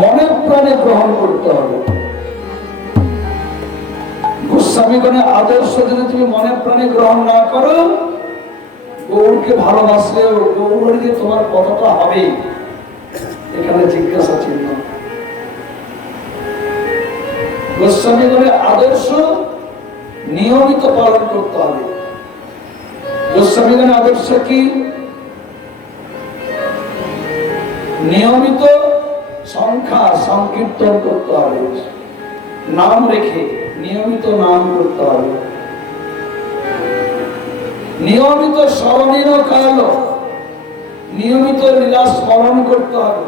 মনে প্রাণে গ্রহণ করতে হবে। গোস্বামীগণের আদর্শ যদি তুমি মনে প্রাণে গ্রহণ না করো, গৌরকে ভালোবাসলেও গৌর যে তোমার কতটা হবে এখানে জিজ্ঞাসা চিহ্ন। গোস্বামীগণের আদর্শ নিয়মিত পালন করতে হবে। গোস্বামীগণের আদর্শ কি? নিয়মিত সংখ্যা সংকীর্তন করতে হবে, নাম রেখে নিয়মিত নাম করতে হবে, নিয়মিত স্মরণীয় কাল নিয়মিত লীলা স্মরণ করতে হবে।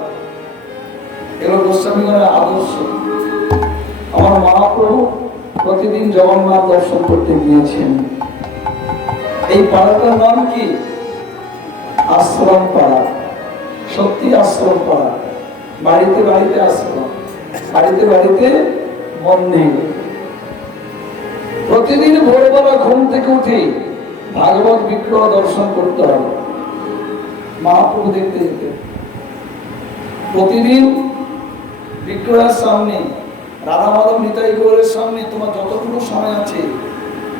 এগুলো গোস্বামীগণের আদর্শ। আমার মহাপ্রভু প্রতিদিন জগন্নাথ দর্শন করতে গিয়েছেন। এই পাড়াটার নাম কি? আশ্রম পাড়া। সত্যি আশ্রম পাড়া। বাড়িতে বাড়িতে আশ্রম, বাড়িতে বাড়িতে মন্দির। প্রতিদিন ভোরবেলা ঘুম থেকে উঠে ভাগবত বিগ্রহ দর্শন করতে হবে। মহাপ্রভু দেখতে যেতে প্রতিদিন বিগ্রহের সামনে, রাধা মাধব নিতাই গৌরের সামনে তোমার যতটুকু সময় আছে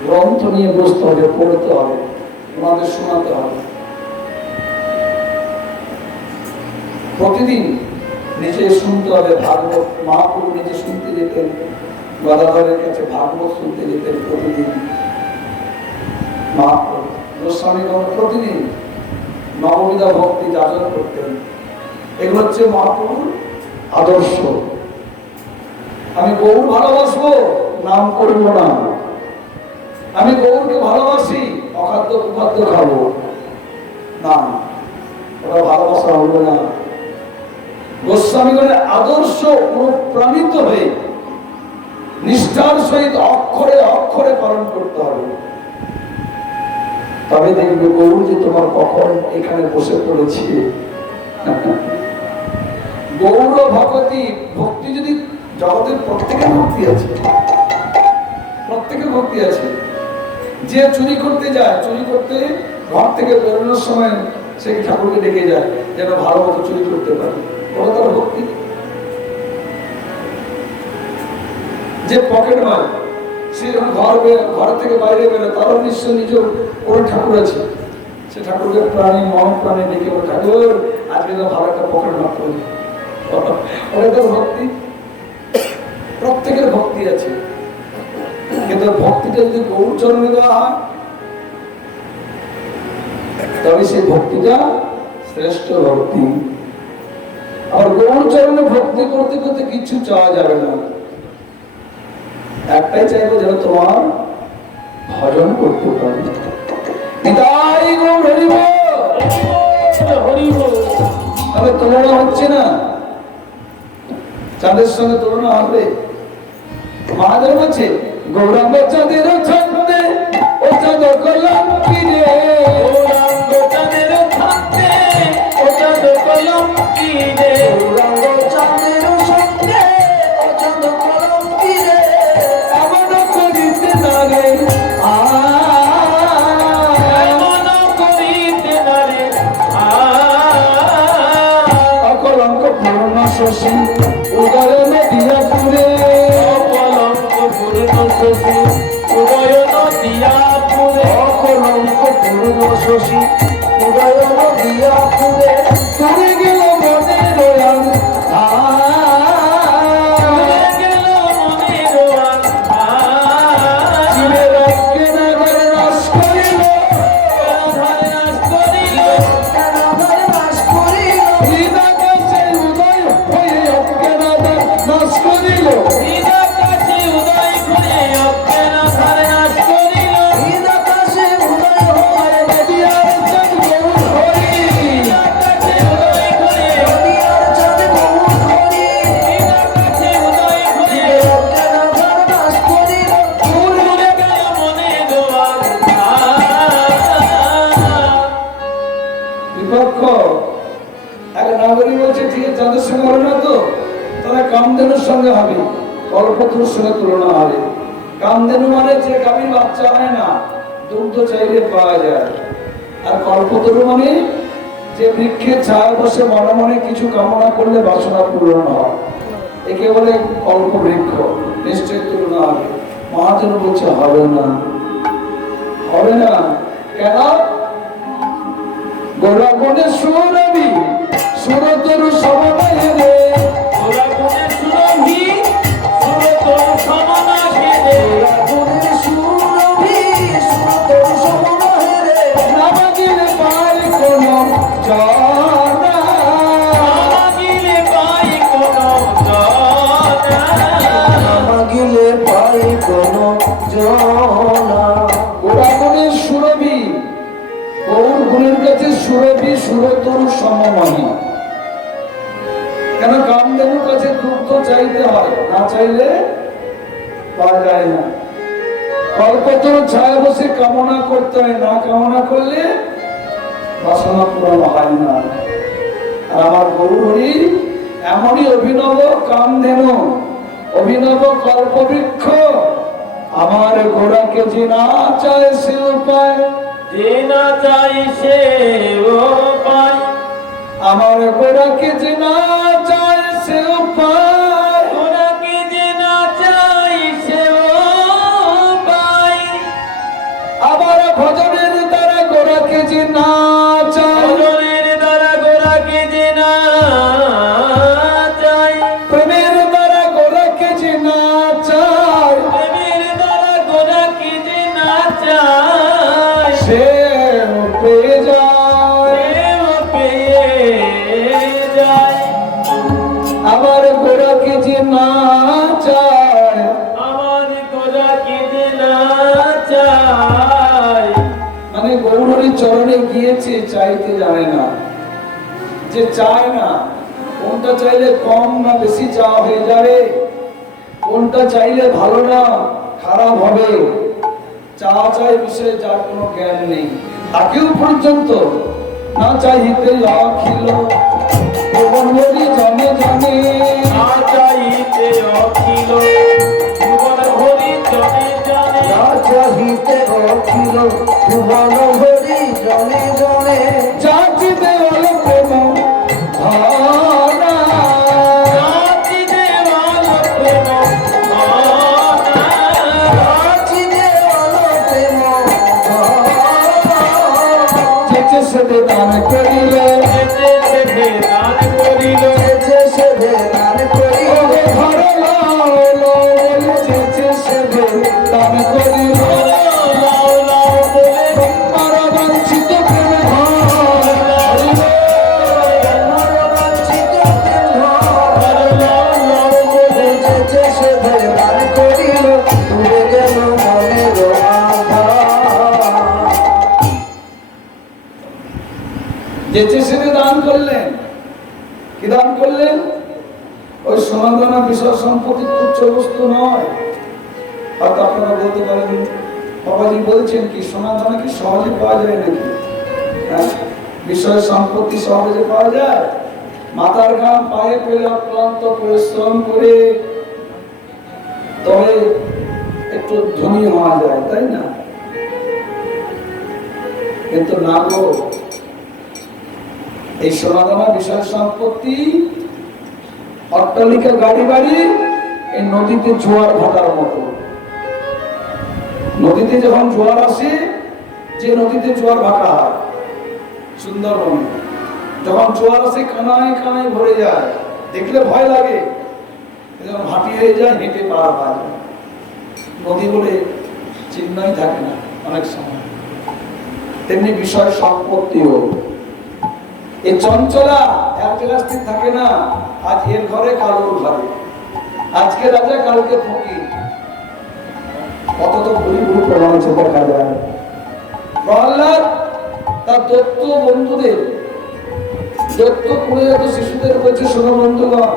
গ্রন্থ নিয়ে বসতে হবে, পড়তে হবে, তোমাদের শোনাতে হবে। প্রতিদিন নিজে শুনতে হবে ভাগবত। মহাপ্রভু নিজে শুনতে যেতেন, গদাধরের কাছে ভাগবত শুনতে যেতেন প্রতিদিন। মহাপ্রভু গোস্বামীগণ প্রতিদিন নববিধা ভক্তি যাচন করতেন। এগুলো হচ্ছে মহাপ্রভুর আদর্শ। আমি গৌর ভালোবাসবো, নাম করব না। আমি গৌরকে ভালোবাসি, অখাদ্য কুখাদ্য খাবো না, ওরা ভালোবাসা হলো না। গোস্বামীগণের আদর্শ অনুপ্রাণিত হয়ে নিষ্ঠার সহিত অক্ষরে অক্ষরে পালন করতে হবে। তবে দেখবে গৌর যে তোমার কখন এখানে বসে পড়েছে। গৌর ভক্তি, ভক্তি যদি জগতের প্রত্যেকের ভক্তি আছে, প্রত্যেকের ভক্তি আছে। যে চুরি করতে যায়, চুরি করতে ঘর থেকে বেরোনোর সময় সে ঠাকুরকে ডেকে যায় যেন ভালো মতো চুরি করতে পারে, ওরা তার ভক্তি। যে পকেট মার, সে যখন ঘর থেকে বাইরে বেরোয় তারও নিশ্চয় নিজ ওর ঠাকুর আছে, সে ঠাকুরকে প্রাণী মন প্রাণী ডেকে ওর ঠাকুর আজকে তো ভালো একটা পকেট মার করি, ওরা তার ভক্তি। প্রত্যেকের ভক্তি আছে, কিন্তু ভক্তিটা যদি গৌর চরণে দেওয়া হয় তবে সেই ভক্তিটা শ্রেষ্ঠ ভক্তি। আর গৌর চরণে ভক্তি করতে করতে কিছু চাওয়া যাবে না, একটাই চাইবো যেন তোমার ভজন করতে পারি। তবে তুলনা হচ্ছে না, চাঁদের সঙ্গে তুলনা হবে। মহাদেব আছে গৌরাঙ্গ চাঁদের ছন্দে ও চাঁদ কলম কিনে, গৌরাঙ্গ চাঁদের ছন্দে ও চাঁদ কলম কিনে, গৌরাঙ্গ চাঁদের ছন্দে ও চাঁদ কলম কিনে, এমন করিতে নারে এমন করিতে নারে অকলঙ্ক পূর্ণ শশী উদয় নদিয়া পুরে, অকলঙ্ক পূর্ণ শশী উদয় নদিয়া পুরে, অকলঙ্ক পূর্ণ শশী উদয় নদিয়া পুরে, তুমি গেল মনে রয়ান কামধেনুর সঙ্গে হবে, কল্পতরুর সঙ্গে তুলনা হবে। কামধেনু মানে যে গাভীর বাচ্চা হয় না, দুগ্ধ চাইলে পাওয়া যায়। আর কল্পতরু মানে যে বৃক্ষের ছায়া বসে মনে মনে কিছু কামনা করলে বাসনা পূরণ হয়, একে বলে কল্প বৃক্ষ। নিশ্চয় তুলনা হবে। মহাজন বলছে হবে না, হবে না। কেন? গোড়া গুণে সুরবি সুরতরু সমনায় রে, গোড়া গুণে সুরভি সুরতরু সমনায় রে, গোড়া গুণে সুরবি সুরতরু সমনায় রে, নামাগিলে পাই কোন জানা, নামাগিলে পাই কোন জানা, নামাগিলে পাই কোন জানা। গোড়া গুণে সুরবি, গৌর গুণের কাছে সুরভি সুরতরু সমমানী। কেন? কামধেনুর কাছে দুগ্ধ চাইতে হয়, না চাইলে পাওয়া যায় না। কল্পতরু ছায়া বসে কামনা করতে হয়, না কামনা করলে বাসনা পূরণ হয় না। আর আমার গৌর হরি এমনই অভিনব কামধেনু, অভিনব কল্পবৃক্ষ। আমার গোড়াকে যে না চায় সে উপায়, যে না চাই সে পাই, আমার গোড়াকে যে না চায় সে উপায়, গোড়াকে যে না চাই সে পাই, আবার ভজনের দ্বারা গোড়াকে যে না চায়, ভজনের দ্বারা গোড়াকে যে না চাই, প্রেমের দ্বারা গোড়াকে যে না চায়, প্রেমের দ্বারা গোড়াকে যে না চাই, সে পেয়ে যায়। প্রেম পেয়ে যায়। আবার গোড়াকে যে না চায়, আমার গোড়াকে যে না চাই, মানে গৌরহরি চরণে গিয়েছে, চাইতে জানে না, যে চায় না কোনটা চাইলে কম না বেশি চাওয়া হয়ে যাবে, কোনটা চাইলে ভালো না খারাপ হবে, চাওয়া চাই বিষয়ে যার কোনো জ্ঞান নেই, তাকেও পর্যন্ত না চাইতে অখিল ভুবনহরি জানে জানে, না চাইতে অখিল ভুবন হরি জনে জনে, না চাইতে অখিল ভুবনহরি জানে জানে, যাচিতে অল প্রেম ধনা, নাচি দেওয়াল প্রেম ধনা, যাচিতে অল প্রেম ধনা, যেচে সেদে দান করিলে, যেতে সেবে দান করিল, যেচে সেদে দান করিলে, ঘর লাও লাও বলে যেচে সেদে দান করিলে, লাও লাও বলে পরবঞ্চিত প্রেম ধনা, পরবঞ্চিত প্রেম ধনা, লাও লাও বলে যেচে সেদে দান করিল, দূরে গেল মনের আধার। যেচে সেদে দান করলেন। কি দান করলেন? ওই সোনাদানা বিষয় সম্পত্তি তুচ্ছ বস্তু নয়। হয়তো আপনারা বলতে পারেন, বাবাজি বলছেন কি সোনাদানা কি সহজে পাওয়া যায় নাকি? হ্যাঁ, বিষয় সম্পত্তি সহজে পাওয়া যায়? মাথার ঘাম পায়ে ফেলে অক্লান্ত পরিশ্রম করে তবে একটু ধনী হওয়া যায়, তাই না? কিন্তু না গো, এই সোনাদানা বিষয় সম্পত্তি, অট্টালিকা, গাড়ি বাড়ি এই নদীতে জোয়ার ভাটার মতো। নদীতে যখন জোয়ার আসে, যে নদীতে জোয়ার ভাটা হয় সুন্দরবন, যখন জোয়ার আসে কানায় কানায় ভরে যায়, দেখলে ভয় লাগে, যখন ভাটি হয়ে যায় হেঁটে পার পায়, নদী বলে চিহ্নই থাকে না অনেক সময়। তেমনি বিষয় সম্পত্তিও এই চঞ্চলা এক জায়গা স্থির থাকে না, আজ এর ঘরে কাল ওর ঘরে, আজকে রাজা কালকে ফকির, কত তো পরিভূ প্রমাণ হচ্ছে দেখা যায়। প্রহ্লাদ তার দত্ত বন্ধুদের, দত্ত কুড়িয়াত শিশুদের বলছে, শোনো বন্ধুগণ,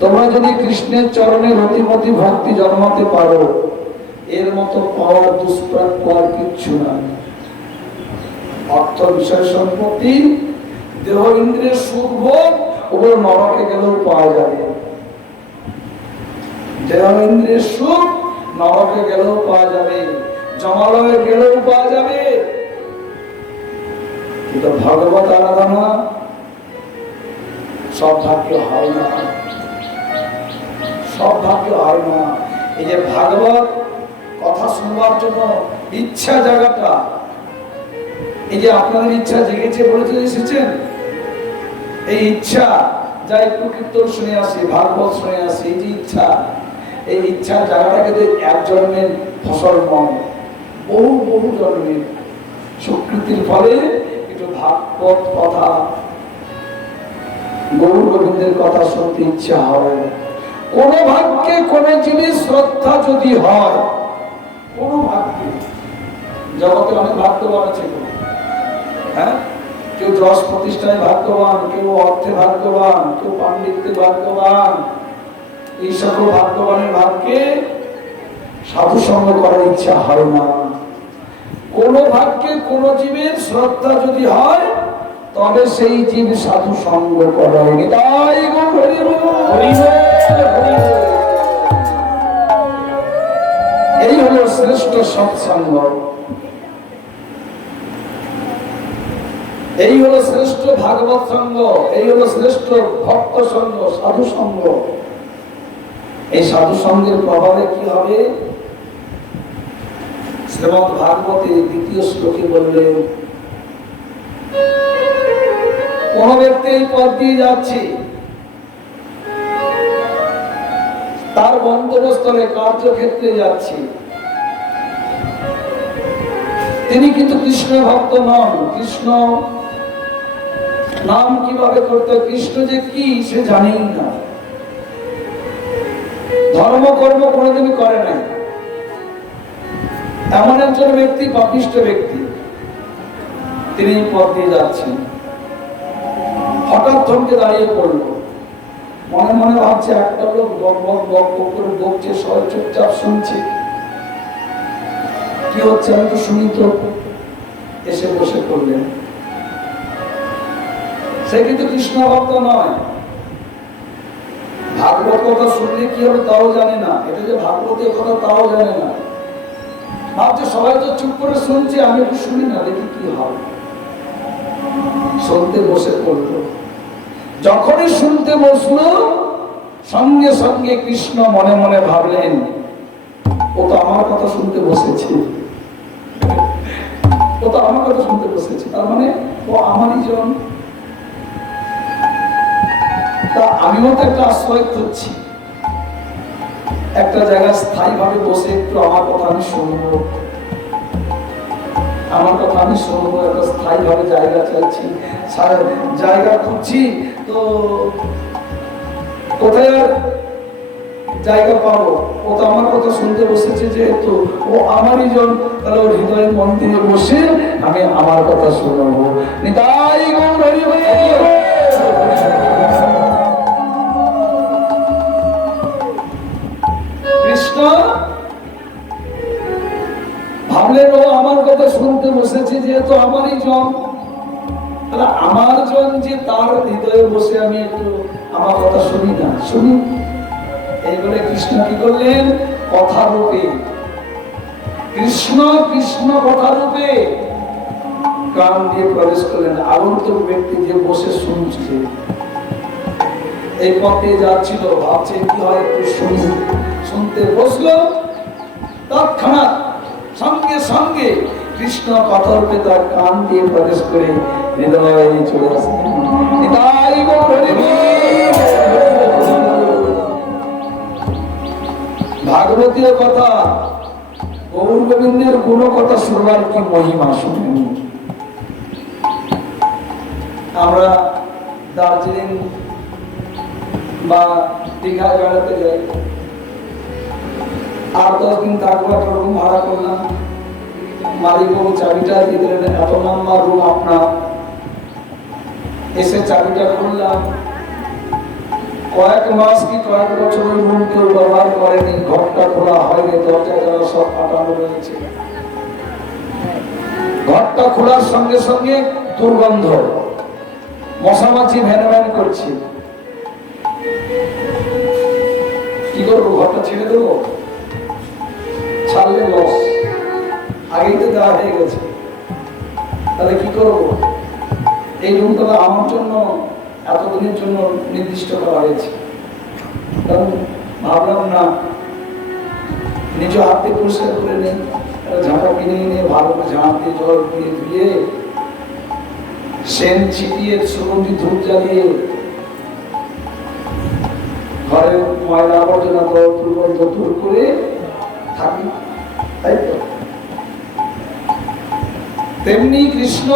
তোমরা যদি কৃষ্ণের চরণে রতিমতি ভক্তি জন্মাতে পারো, এর মতো পাওয়ার দুষ্প্রাপ্য আর কিচ্ছু না। অর্থ, বিষয় সম্পত্তি, দেহ ইন্দ্রিয়ের সুখ ভোগ, ওগুলো নরকে গেলেও পাওয়া যাবে। দেহ ইন্দ্রিয়ের সুখ নরকে গেলেও পাওয়া যাবে, জমালয়ে গেলেও পাওয়া যাবে। কিন্তু ভগবত আরাধনা সব ভাগ্য হয় না, সব ভাগ্য হয় না। এই যে ভাগবত কথা শুনবার জন্য ইচ্ছা জায়গাটা, এই যে আপনাদের ইচ্ছা জেগেছে বলেছে এসেছেন, এই ইচ্ছা যা একটু কীর্তন শুনে আসি, ভাগবত শুনে আসি, এই যে ইচ্ছা, এই ইচ্ছা জায়গাটা কিন্তু এক জন্মের ফসল নয়, বহু বহু জন্মের স্বীকৃতির ফলে একটু ভাগবত কথা, গৌর গোবিন্দের কথা শুনতে ইচ্ছা হয়। কোন ভাগ্যে কোন জিনিস শ্রদ্ধা যদি হয়, কোন ভাগ্যে, জগতে অনেক ভাগ্যবান আছে, হ্যাঁ, কেউ যশ প্রতিষ্ঠায় ভাগ্যবান, কেউ অর্থে ভাগ্যবান, কেউ পাণ্ডিত্যে ভাগ্যবান। এই সকল ভাগ্যবানের ভাগ্যে সাধু সঙ্গ করার ইচ্ছা হয় না। কোন ভাগ্যে কোন জীবের শ্রদ্ধা যদি হয়, তবে সেই জীব সাধু সঙ্গ করে। তাই এই হলো শ্রেষ্ঠ সৎসঙ্গ, এই হলো শ্রেষ্ঠ ভাগবত সঙ্গ, এই হলো শ্রেষ্ঠ ভক্ত সঙ্গ, সাধু সঙ্গ। এই সাধু সঙ্গের প্রভাবে কি হবে? শ্রীমদ ভাগবতে দ্বিতীয় শ্লোকে বললেন, কোন ব্যক্তি এই পথ দিয়ে যাচ্ছে, তার গন্তব্যস্থলে কার্যক্ষেত্রে যাচ্ছে, তিনি কিন্তু কৃষ্ণ ভক্ত নন। কৃষ্ণ নাম কিভাবে করতে, কৃষ্ণ যে কি সে জানেই না, ধর্ম কর্ম কোনোদিন করে নাই। এমন একজন ব্যক্তি, পাপিষ্ঠ ব্যক্তি, তিনি পথ দিয়ে যাচ্ছেন, হঠাৎ থমকে দাঁড়িয়ে পড়লো, মনে মনে ভাবছে একটা লোক বক বক বক বক করে বকছে, সবাই চুপচাপ শুনছে, কি হচ্ছে আমি তো শুনি তো। এসে বসে পড়লেন। সে কিন্তু কৃষ্ণ ভক্ত নয়, ভাগবত কথা শুনলে কি হবে তাও জানে না, এটা যে ভাগবতের কথা তাও জানে না, ভাবছে সবাই তো চুপ করে শুনছে, আমি একটু শুনি না, দেখি কি হয়। শুনতে বসে পড়লো। যখনই শুনতে বসলো, সঙ্গে সঙ্গে কৃষ্ণ মনে মনে ভাবলেন, ও তো আমার কথা শুনতে বসেছে, ও তো আমার কথা শুনতে বসেছে, তার মানে ও আমারই জন। তা আমিও তো একটা আশ্রয় খুঁজছি, একটা জায়গায় স্থায়ী ভাবে বসে একটু আমার কথা আমি শুনবো, আমার কথা আমি শুনবো, একটা স্থায়ী ভাবে জায়গা চাইছি, জায়গা খুঁজছি, তো কোথায় আর জায়গা পাবো? ও তো আমার কথা শুনতে বসেছে, যেহেতু ও আমারই জন, তাহলে ওর হৃদয়ের মন্দিরে বসে আমি আমার কথা শুনবো। নিতাই গৌর হরি হরি। কৃষ্ণ ভাবলেন ও আমার কথা শুনতে বসেছে, যেহেতু আমারই জন, তাহলে আমার জন যে, তার হৃদয়ে বসে আমি একটু আমার কথা শুনি না, শুনি। এই বলে কৃষ্ণ কি করলেন? কথা রূপে, কৃষ্ণ কৃষ্ণ কথা রূপে কান দিয়ে প্রবেশ করলেন। আগন্তুক ব্যক্তি যে বসে শুনছে, এই পথে যাচ্ছিল, ভাবছে কি হয় একটু শুনি, শুনতে বসলো, তৎক্ষণাৎ সঙ্গে সঙ্গে কৃষ্ণ কথা রূপে তার কান দিয়ে প্রবেশ করে হৃদয়ে চলে আসলেন। নিতাই গৌর হরি হরি। ভাগবতীয় কথা, গৌর গোবিন্দের গুণ কথা শুনবার কি মহিমা শুনেন। আমরা দার্জিলিং বা দীঘায় বেড়াতে যাই, 8-10 দিন থাকবো, একটা রুম ভাড়া করলাম, মালিকবাবু চাবিটা দিয়ে দিলেন, এত নাম্বার রুম আপনার। এসে চাবিটা খুললাম, কয়েক মাস কি কয়েক বছর ওই রুম কেউ ব্যবহার করেনি, ঘরটা খোলা হয়নি, দরজা যারা সব ফাটানো রয়েছে। ঘরটা খোলার সঙ্গে সঙ্গে দুর্গন্ধ, মশামাছি ভ্যান ভ্যান করছে। কি করবো? ঘরটা ছেড়ে দেবো? ছাড়লে লস, আগেই তো দেওয়া হয়ে গেছে, তাহলে কি করবো? এই রুমটা আমার জন্য এতদিনের জন্য নির্দিষ্ট করা হয়েছে। কারণ ভাবলাম না নিজ হাতে পরিষ্কার করে নেই, ঝাঁটা কিনে নিয়ে ভালো করে ঝাঁট দিয়ে জল দিয়ে ধুয়ে সেন ছিটিয়ে সুগন্ধি ধূপ জ্বালিয়ে ঘরের ময়লা আবর্জনা দুর্গন্ধ দূর করে থাকি, তাই তো? তেমনি কৃষ্ণ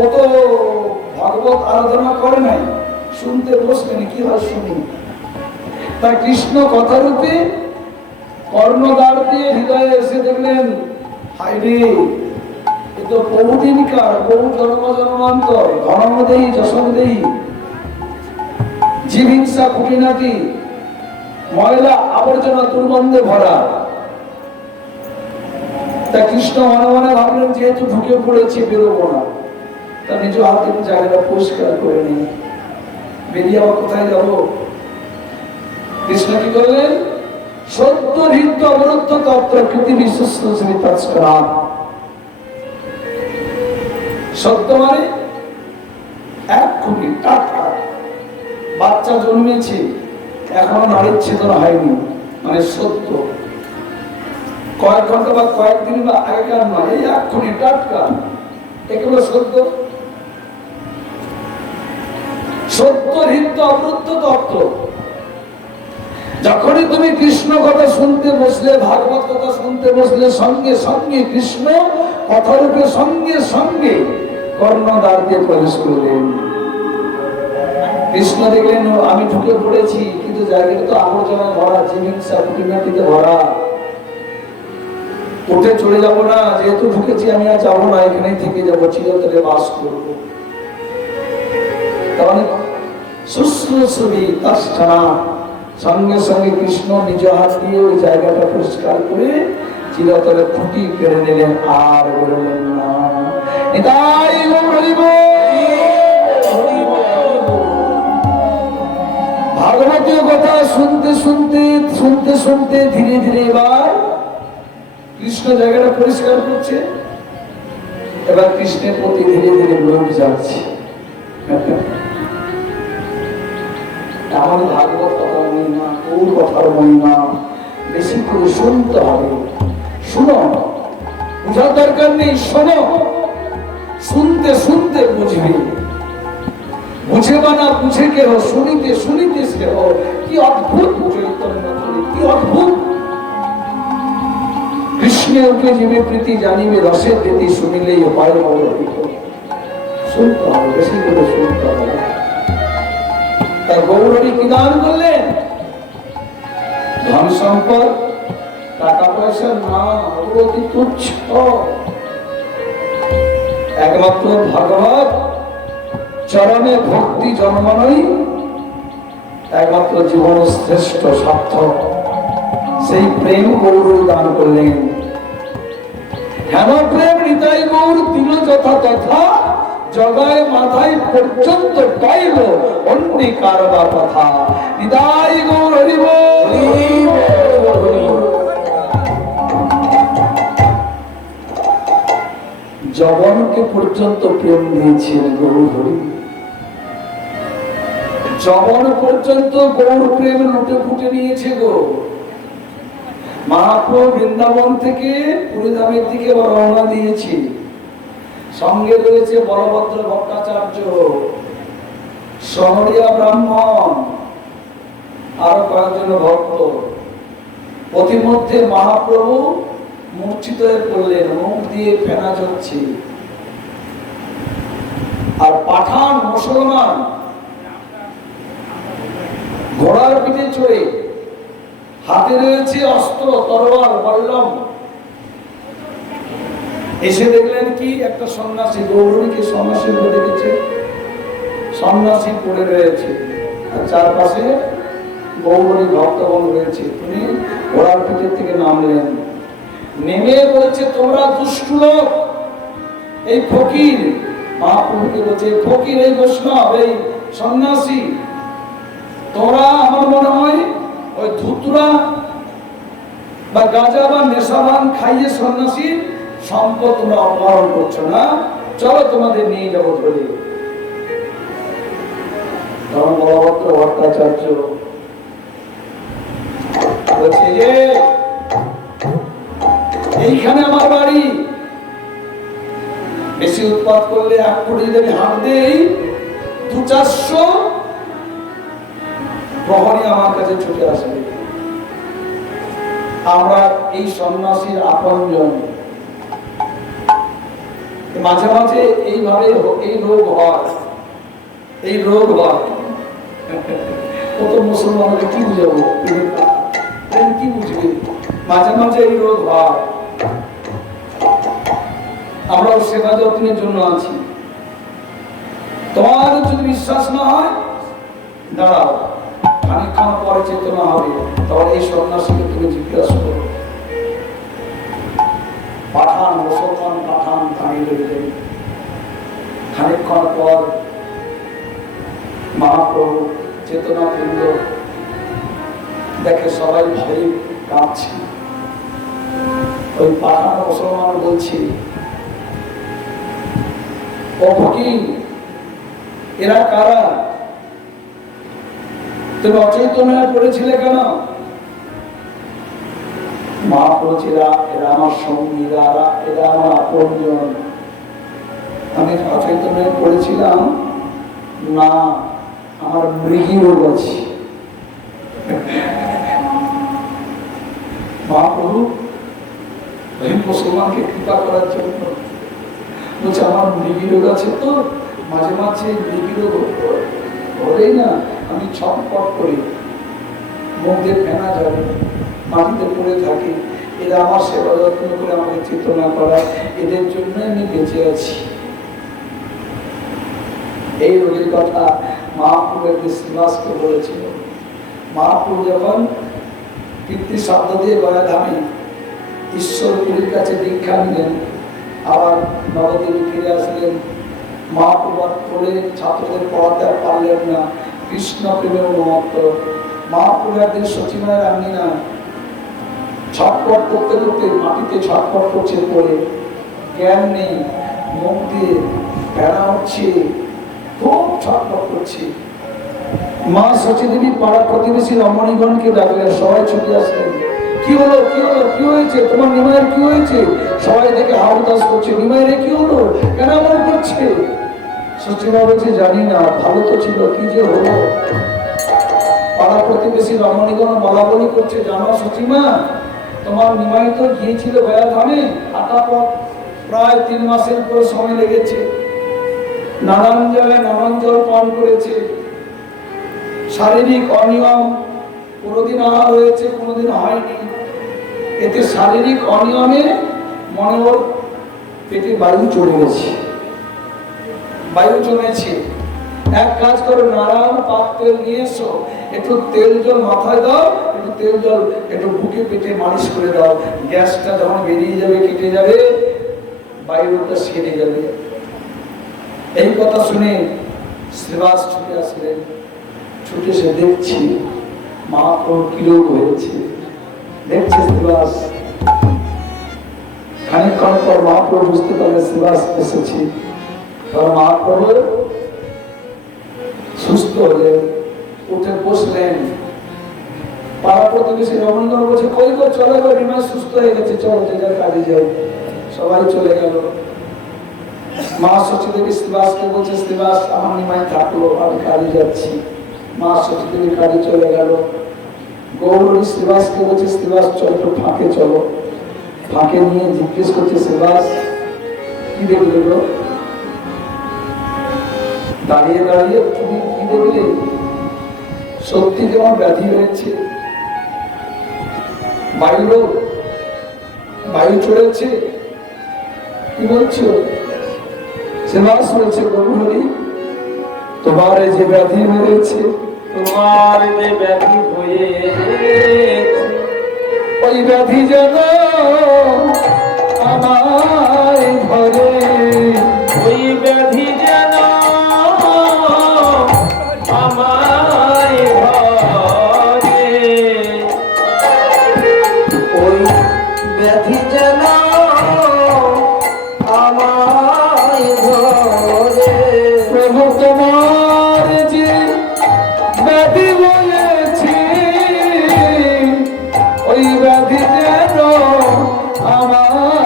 ও তো ভাগবত আরাধনা করে নাই, শুনতে বসলেন, কি হয় শুনি। তা কৃষ্ণ কথারূপে কর্ণদ্বার দিয়ে হৃদয়ে এসে দেখলেন, হাইরে এ তো বহুদিনকার, বহু জন্ম জন্মান্তর ধর্মদেহী যশোদেহী জীবহিংসা খুঁটিনাটি ময়লা আবর্জনা দুর্গন্ধে ভরা। তা কৃষ্ণ মনে মনে ভাবলেন, যেহেতু ঢুকে পড়েছে বেরোবো না, তা নিজ হাতে জায়গাটা পরিষ্কার করে নিই, বেরিয়ে আবার কোথায় যাবো। কৃষ্ণ কি করলেন, সত্য হৃদ্য অবরুদ্ধ তত্ত্ব কৃতি বিশ্বস্ত শ্রীতাৎস্করাম। সত্য মানে এক্ষুনি টাটকা, বাচ্চা জন্মেছে এখনো নারীর ছেদন হয়নি, মানে সত্য। কয়েক ঘন্টা বা কয়েকদিন বা আগেকার নয়, এই এক্ষুনি টাটকা, এগুলো সত্য। সত্য হৃদ্য অবরুদ্ধ তত্ত্ব। যখনই তুমি কৃষ্ণ কথা শুনতে বসলে, ভাগবত কথা শুনতে বসলে, সঙ্গে সঙ্গে কৃষ্ণ কথারূপে সঙ্গে সঙ্গে কর্ণদ্বার দিয়ে প্রবেশ করলেন। কৃষ্ণ দেখলেন আমি ঢুকে পড়েছি, কিন্তু জায়গাটা তো আবর্জনা ভরা, জীবহিংসা খুঁটিনাটিতে ভরা, উঠে চলে যাবো না, যেহেতু ঢুকেছি আমি আর যাবো না, এখানেই থেকে যাবো, চিরতরে বাস করবো। তাহলে শুশ্রূষবি তাষ্ঠানা, সঙ্গে সঙ্গে কৃষ্ণ নিজ হাত দিয়ে ওই জায়গাটা পরিষ্কার করে চিরতরে খুঁটি কেড়ে নিলেন, আর বললেন না। নিতাই গৌর হরি বল। ভাগবতীয় কথা শুনতে শুনতে শুনতে শুনতে ধীরে ধীরে এবার কৃষ্ণ জায়গাটা পরিষ্কার করছে। এবার কৃষ্ণের প্রতি ধীরে ধীরে লোক যাচ্ছে। আমাদের ভাগবত কথা মহিমা, গৌর কথার মহিমা বেশি করে শুনতে হবে। শুনো, বুঝার দরকার নেই, শোনো, শুনতে শুনতে বুঝবে। বুঝে বানা বুঝে কেহ, শুনিতে শুনিতে সেহ। কি অদ্ভুত চৈতন্য, কি অদ্ভুত। কৃষ্ণের উপরে জীবে প্রীতি জানিবে, রসের প্রীতি শুনিলেই হয় অবহিত। শুনতে হবে, বেশি করে শুনতে হবে। তার গৌরী কি দান করলেন? ধন সম্পদ, টাকা পয়সা না, অতি তুচ্ছ। একমাত্র ভগবত চরণে ভক্তি জন্মানোই একমাত্র জীবন শ্রেষ্ঠ সার্থক। সেই প্রেম গৌরী দান করলেন। হেন প্রেম হৃদয় গৌর দিল যথা তথা, জগায় মাথায় পর্যন্ত পাইল অন্যিকার বা কথা। হৃদয় গৌর হরি বল। জবনকে পর্যন্ত প্রেম দিয়েছেন গৌর হরি। জবন পর্যন্ত গৌর প্রেম লুটে ফুটে নিয়েছে গো। মহাপ্রভু বৃন্দাবন থেকে পুরীধামের দিকে রওনা দিয়েছে। সঙ্গে রয়েছে বলভদ্র ভট্টাচার্য, শহরিয়া ব্রাহ্মণ, আরো কয়েকজন ভক্ত। পথিমধ্যে মহাপ্রভু মূর্ছিত হয়ে পড়লেন, মুখ দিয়ে ফেনা ঝরছে। আর পাঠান মুসলমান ঘোড়ার পিঠে চড়ে, হাতে রয়েছে অস্ত্র, তরোয়াল, বল্লম। এসে দেখলেন কি, একটা সন্ন্যাসী, গৌরীকে সন্ন্যাসী বলে দেখেছে, সন্ন্যাসী পড়ে রয়েছে, আর চারপাশে গৌরী ভক্তগণ রয়েছে। তিনি ঘোড়ার পিঠের থেকে নামলেন, নেমে বলছে, তোমরা দুষ্ট লোক, এই ফকির, মহাপ্রভুকে বলছে, ফকির, এই বৈষ্ণব, এই সন্ন্যাসী, তোমরা আমার মনে হয় ওই ধুতুরা বা গাঁজা বা নেশাবান খাইয়ে সন্ন্যাসীর সম্পদ তোমরা অপহরণ করছো না? চলো তোমাদের নিয়ে যাবো ধরে। তখন বলভদ্র ভট্টাচার্য বলছে যে এইখানে আমার বাড়ি, বেশি উৎপাত করলে এক কোটি যদি আমি হাত দেই 200-400 প্রহরী আমার কাছে ছুটে আসবে। আমরা এই সন্ন্যাসীর আপনজন, মাঝে মাঝে এইভাবে এই রোগ হয়, এই রোগ হয়। কত মুসলমানকে কি বুঝাবো, কি বুঝবে? মাঝে মাঝে এই রোগ হয়। আমরাও সেবা যত্নের জন্য আছি। তোমাদের যদি বিশ্বাস না হয় দাঁড়াও, খানিকক্ষণ পরে চেতনা হবে, তখন এই সন্ন্যাসীকে তুমি জিজ্ঞাসা করো। পাঠান, মুসলমান পাঠান দাঁড়িয়ে রইলেন। খানিকক্ষণ পর মহাপ্রভু চেতনা কেন্দ্র দেখে সবাই ভয়ে কাঁপছে। ওই পাঠান মুসলমান বলছে, ও ফকির, এরা কারা? তুমি অচৈতন্য পড়েছিলে কেন? মহাপ্রভু, এরা আমার সঙ্গীরা, এরা আমার আপনজন। আমি অচৈতন্য পড়েছিলাম না, আমার মৃগী রোগ আছে। মহাপ্রভু মুসলমানকে কৃপা করার জন্য বলছে, আমার মৃগী রোগ আছে, তো মাঝে মাঝে মৃগী রোগ হলেই না আমি ছটপট করি, মুখ দিয়ে ফেনা যাবে, মাটিতে পড়ে থাকি। এরা আমার সেবা যত্ন করে আমাকে চেতনা করায়, এদের জন্য আমি বেঁচে আছি। এই রোগের কথা মহাপ্রভু শ্রীবাসকে বলেছিল। মহাপ্রভু যখন কীর্তি শব্দ দিয়ে গয়াধামে ঈশ্বরপুরীর কাছে দীক্ষা নিলেন, আবার নবদ্বীপে ফিরে আসলেন। মহাপ্রভু পড়ে ছাত্রদের পড়াতে আর পারলেন না, কৃষ্ণ প্রেমে উন্মত্ত। মহাপ্রভু একদিন সচিমায়ের আঙ্গিনা ছটপট করতে করতে মাটিতে ছটপট করছে, পড়ে জ্ঞান নেই, মুখ দিয়ে ফেনা হচ্ছে, খুব ছটপট করছে। মা সচিদেবী পাড়া প্রতিবেশী রমণীগণকে ডাকলেন, সবাই ছুটে আসলেন। কি হলো, কি হলো, কি হয়েছে? তোমার নিমায়ের কি হয়েছে? সবাই দেখে হাউতাস করছে, নিমায়ের কি হলো, কেন এমন করছে? সচিমা বলছে, জানি না, ভালো তো ছিল, কি যে হলো। পাড়া প্রতিবেশী রমণীগণ বলা বলি করছে, জানো সচিমা, তোমার নিমাই তো গিয়েছিল গয়াধামে, হাঁটা পথ প্রায় 3 মাসের পর সময় লেগেছে, নানান জায়গায় নানান জল পান করেছে, শারীরিক অনিয়ম, কোনোদিন আহার হয়েছে, কোনোদিন হয়নি। এতে শারীরিক অনিয়মে মনে ওর পেটে বায়ু চলে গেছে, বায়ু জমেছে। এক কাজ করো, নারায়ণ পাক তেল নিয়ে এসো, একটু তেল জল মাথায় দাও, একটু তেল জল একটু বুকে পেটে মালিশ করে দাও, গ্যাসটা যখন বেরিয়ে যাবে, কেটে যাবে, বায়ুটা সেরে যাবে। এই কথা শুনে শ্রীবাস ছুটে আসলেন। ছুটে এসে দেখছি মহাপ্রভু কি রোগ হয়েছে, দেখছে শ্রীবাস। খানিকক্ষণ পর মহাপ্রভু বুঝতে পারলেন শ্রীবাস এসেছি। তখন মহাপ্রভু সুস্থ হলেন, উঠে বসলেন। পাড়া প্রতিবেশী রমণীগণ বলছে, কই গো, চলে গো, নিমাই সুস্থ হয়ে গেছে, চলো যে যার কাজে যাই। সবাই চলে গেল। মা সচিদেবী শ্রীবাসকে বলছে, শ্রীবাস, আমার নিমাই থাকলো, আমি কাজে যাচ্ছি। মা সচিদেবী কাজে চলে গেল। গৌরী শ্রীবাসকে বলছে, শ্রীবাস চল, একটু ফাঁকে চলো। ফাঁকে নিয়ে জিজ্ঞেস করছে, শ্রীবাস কি দেখলে গো? দাঁড়িয়ে দাঁড়িয়ে তুমি কি দেখলে? সত্যি যেমন ব্যাধি হয়েছে, বায়ু চড়েছে, কি বলছো? শ্রীবাস বলছে, গৌরী, তোমার যে ব্যাধি হয়েছে, তোমার যে ব্যাধি হয়েছে, ওই ব্যাধি যেন আমায় ধরে, ওই ব্যাধি যেন আমায় ধরে, ওই ব্যাধি যেন আমায় ধরে।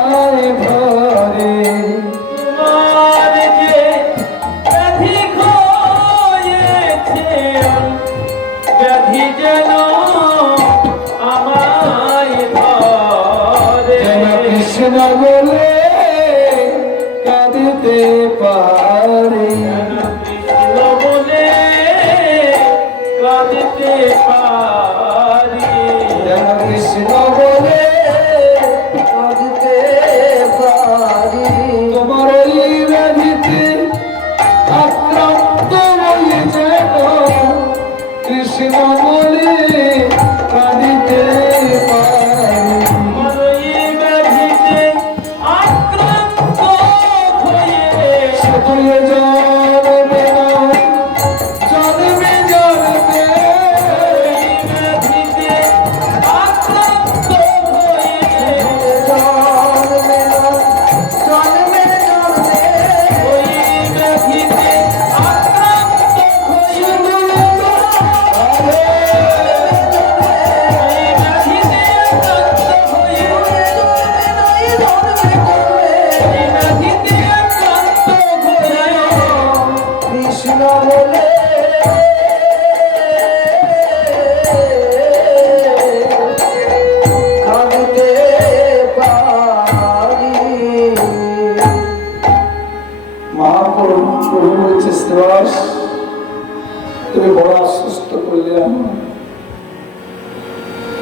আমায় ধরে তোমার যে ব্যাধি হয়েছে ব্যাধি যেন আমায় ধরে যেন কৃষ্ণ বলে কাঁদিতে পারে যেন কৃষ্ণ বলে কাঁদতে পারি যেন কৃষ্ণ বলে কাঁদিতে পারি তোমার ওই ব্যাধিতে আক্রান্ত হয়ে যেন কৃষ্ণ বলে কাঁদিতে পারি মরই ব্যাধিতে আক্রান্ত হয়ে সকলে জন্মে না জন্মে জন্মে ব্যাধিতে আক্রান্ত হয়ে জন্মে না জন্মে জন্মে ওই ব্যাধিতে আক্রান্ত হয়ে ওই ব্যাধিতে আক্রান্ত হয়ে ওই ব্যাধিতে আক্রান্ত হয়ে কৃষ্ণ বলে কাঁদতে পারি মহাপ্রভু প্রভু বলছে শ্রীবাস তুমি বড় আশ্বস্ত করলে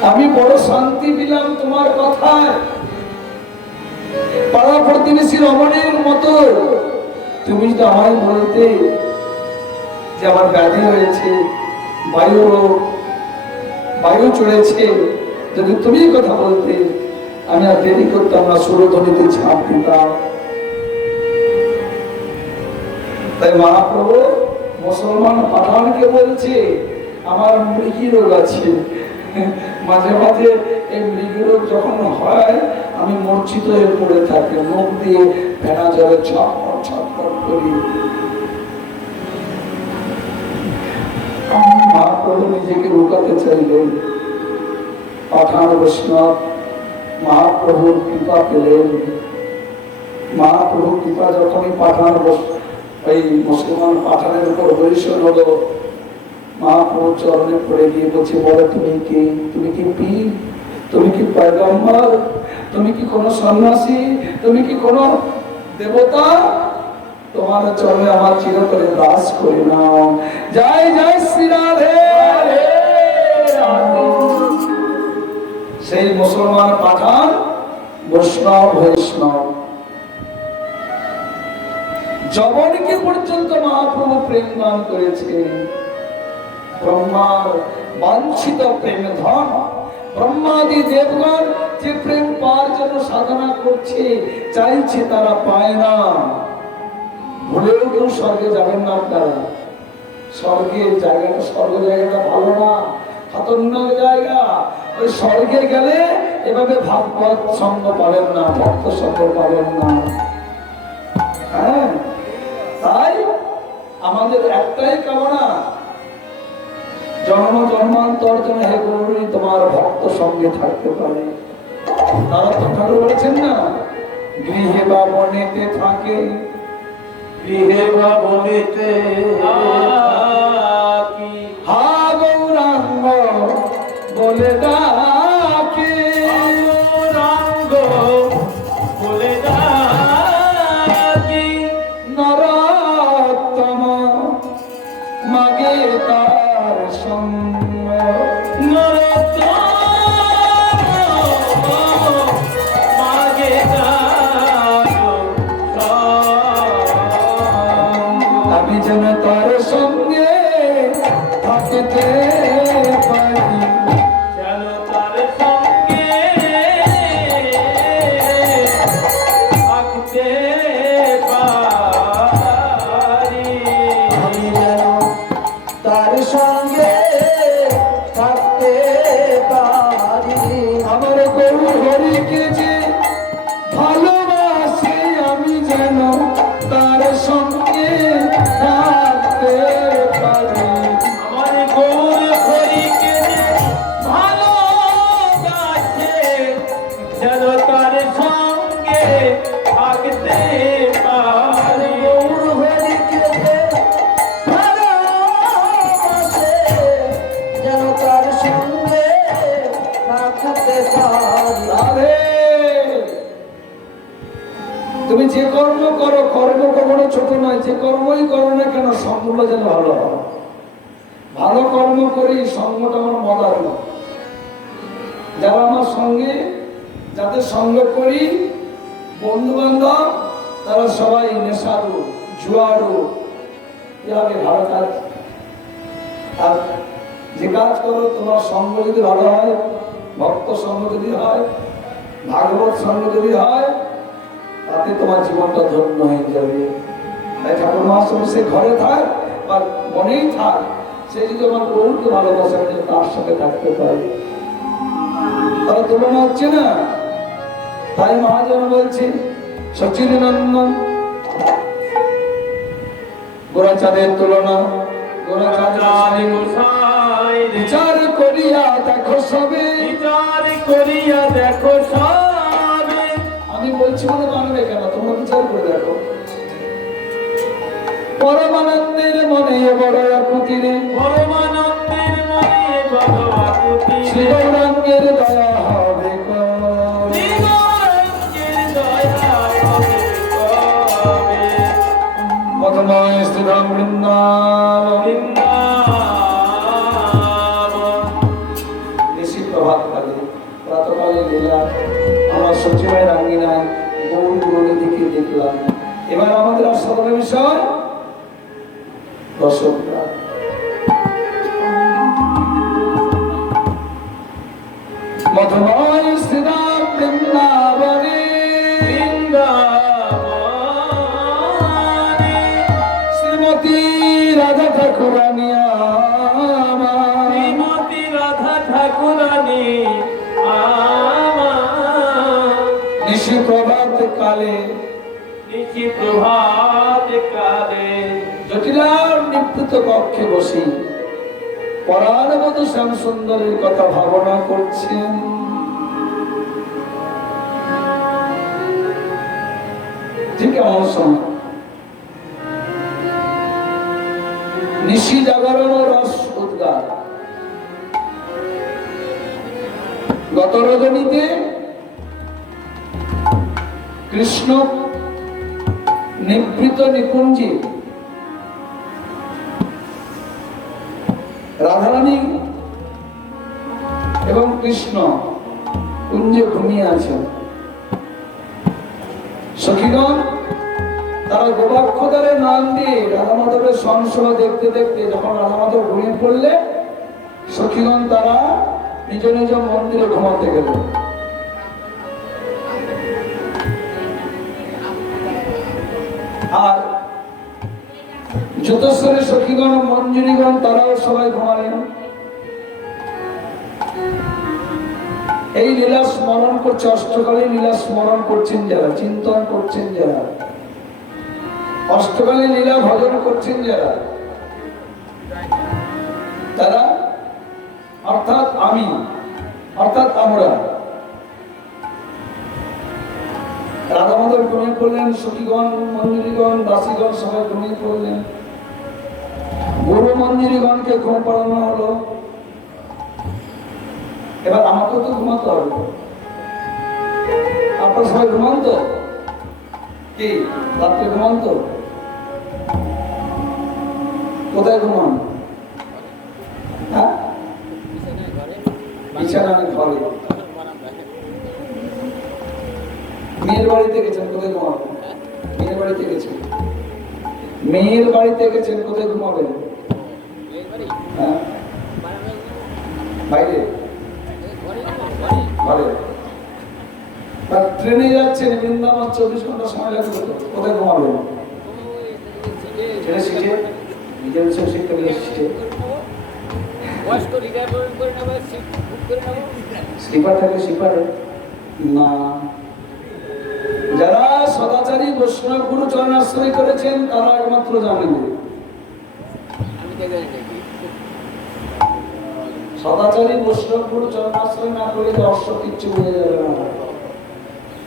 আমি বড় শান্তি পেলাম তোমার কথায় পাড়া প্রতিবেশী রমণের মতো তুমি যদি আমায় বলতে যে আমার ব্যাধি হয়েছে বায়ু চড়েছে যদি তুমি কথা বলতে আমি আর দেরি করতাম না সুরধ্বনিতে ঝাঁপ দিতাম তাই মহাপ্রভু মুসলমান পাঠানকে বলছে আমার মৃগী রোগ আছে মাঝে মাঝে এই মৃগী রোগ যখন হয় আমি মূর্ছিত হয়ে পড়ে থাকি মুখ দিয়ে ফেনা জলে ছটফট ছটফট করি মহাপ্রভু নিজেকে রুকাতে চাইলেন পাঠান বৈষ্ণব মহাপ্রভুর কৃপা পেলেন মহাপ্রভুর কৃপা যখনই পাঠান ওই মুসলমান পাঠানের উপর বৈষণ হলো মহাপ্রভু চরণে পড়ে গিয়ে বলছে বলো তুমি কি পীর তুমি কি পয়গম্বর তুমি কি কোনো সন্ন্যাসী তুমি কি কোনো দেবতা তোমার চরণে আমার চিরতরে দাস করে নাও জয় জয় শ্রী রাধে সেই মুসলমান পাঠান বৈষ্ণব যবনকে পর্যন্ত মহাপ্রভু প্রেম দান করেছে ব্রহ্মার বাঞ্ছিত প্রেম ধন ব্রহ্মাদি দেবগণ যে প্রেম পাওয়ার জন্য সাধনা করছে চাইছে তারা পায় না ভুলেও কেউ স্বর্গে যাবেন না আপনারা স্বর্গ জায়গাটা ভালো না খতরনাক জায়গা ওই স্বর্গে গেলে এভাবে ভাগবত সঙ্গ পাবেন না ভক্ত সঙ্গ পাবেন না হ্যাঁ তাই আমাদের একটাই কামনা জন্মান্তর যেন হে গৌরী তোমার ভক্ত সঙ্গে থাকতে পারে নারদ ঠাকুর বলেছেন না গৃহে বা বনেতে থাকে গৃহে বা বনেতে থাকি হা গৌরাঙ্গ বলে ডাকে গৌরাঙ্গ বলে ডাকি নরোত্তম মাগে তার সঙ্গ মাগে আমি যেন তার সঙ্গে থাকতে পারি যেন তুমি যে কর্ম করো, কর্ম কখনো ছোট নয়, যে কর্মই করো না কেন সঙ্গটা যেন ভালো হয়। ভালো কর্ম করি, সঙ্গটা আমার মজার না। যারা আমার সঙ্গে, যাদের সঙ্গ করি, বন্ধু বান্ধব, তারা সবাই নেশারু, জুয়ারু, এভাবে ভালো কাজ। আর যে কাজ করো, তোমার সঙ্গ যদি ভালো হয়, ভক্ত সঙ্গ যদি হয়, ভাগবত সঙ্গ যদি হয়, তাতে তোমার জীবনটা ধন্য হয়ে যাবে। তাই ঠাকুর মহাশয় সে ঘরে থাক বা মনেই থাক, সে যদি আমার গৌরকে ভালোবাসে, আমি তার সাথে থাকতে পারি, তাহলে তুলনা হচ্ছে না। তাই মহাজন বলছে সচিদানন্দন গোরাচাঁদের তুলনা, গোরাচাঁদ গোসাই বিচার করিয়া দেখো সবে, বিচার করিয়া দেখো সবে। আমি বলছি বলে মানবে কেন, তোমরা বিচার করে দেখো। পরমানন্দের মনে বড় আকুতিরে, পরমানন্দের মনে বড় আকুতি, শ্রী গৌরাঙ্গের দয়া হবে কবে, শ্রীগৌরাঙ্গের দয়া হবে কবে। মধুময় স্থিরম বৃন্দাবন। বৃন্দাবন নিশি প্রভাত কালে, প্রাতকালে লীলা, আমার সচিবের আঙ্গিনায় গৌর গৌরীদিকে দেখলাম। এবার আমাদের আর সদর বিষয় দর্শকরা। মধুময় শ্রীরাম বৃন্দাবনে, বৃন্দাবনে শ্রীমতী রাধা ঠাকুরানী আমার, শ্রীমতী রাধা ঠাকুরানী আমার। নিশি প্রভাত কালে, নিশি প্রভাত কালে জটিলার নিভৃত কক্ষে বসি পরার মতো শ্যাম সুন্দরের কথা ভাবনা করছেন। ঠিক এমন সময় নিশি জাগরণ রস উদ্গার। গত রজনীতে কৃষ্ণ নিভৃত নিকুঞ্জে রাধারানী এবং কৃষ্ণ কুঞ্জে ঘুমিয়ে আছেন। সখীগণ তারা গোবাক্ষদারে নাম দিয়ে রাধা মাধবের সংসভা দেখতে দেখতে যখন রাধা মাধব ঘুমিয়ে পড়লে, সখীগণ তারা নিজ নিজ মন্দিরে ঘুমাতে গেল। আর যতস্বরে সখীগণ মঞ্জুরিগণ তারাও সবাই ঘুমালেন। এই লীলা স্মরণ করছে, অষ্টকালী লীলা স্মরণ করছেন যারা, চিন্তন করছেন যারা, অষ্টকালী লীলা ভজন করছেন যারা, তারা অর্থাৎ আমি, অর্থাৎ আমরা। রাধা মাধব ঘুমিয়ে পড়লেন, সখীগণ মঞ্জুরিগণ দাসীগণ সবাই ঘুমিয়ে পড়লেন। গুরু মঞ্জুরিগণকে ঘুম পাড়ানো হলো। এবার আমাকেও তো ঘুমাতে হবে। আপনার সবাই ঘুমান তো? কি রাত্রে ঘুমান তো? কোথায় ঘুমান? হ্যাঁ, বিছানায় ঘরে। মেয়ের বাড়িতে গেছেন, কোথায় ঘুমাবেন? মেয়ের বাড়িতে গেছেন, মেয়ের বাড়িতে গেছেন, কোথায় ঘুমাবেন? হ্যাঁ, বাইরে ঘরে। ট্রেনে যাচ্ছেন, বৃন্দাবন 24 ঘন্টা সময় লাগবে, কোথায় ঘুমাবেন? ট্রেনে সিটে, নিজের সিট করে সিটে। স্লিপার থাকে, স্লিপারে না। যারা সদাচারী বৈষ্ণব গুরু চরণাশ্রয় করেছেন তারা একমাত্র জানেন। সদাচারী বৈষ্ণব গুরু চরণাশ্রয় না করলে দর্শক কিচ্ছু বোঝা যাবে না।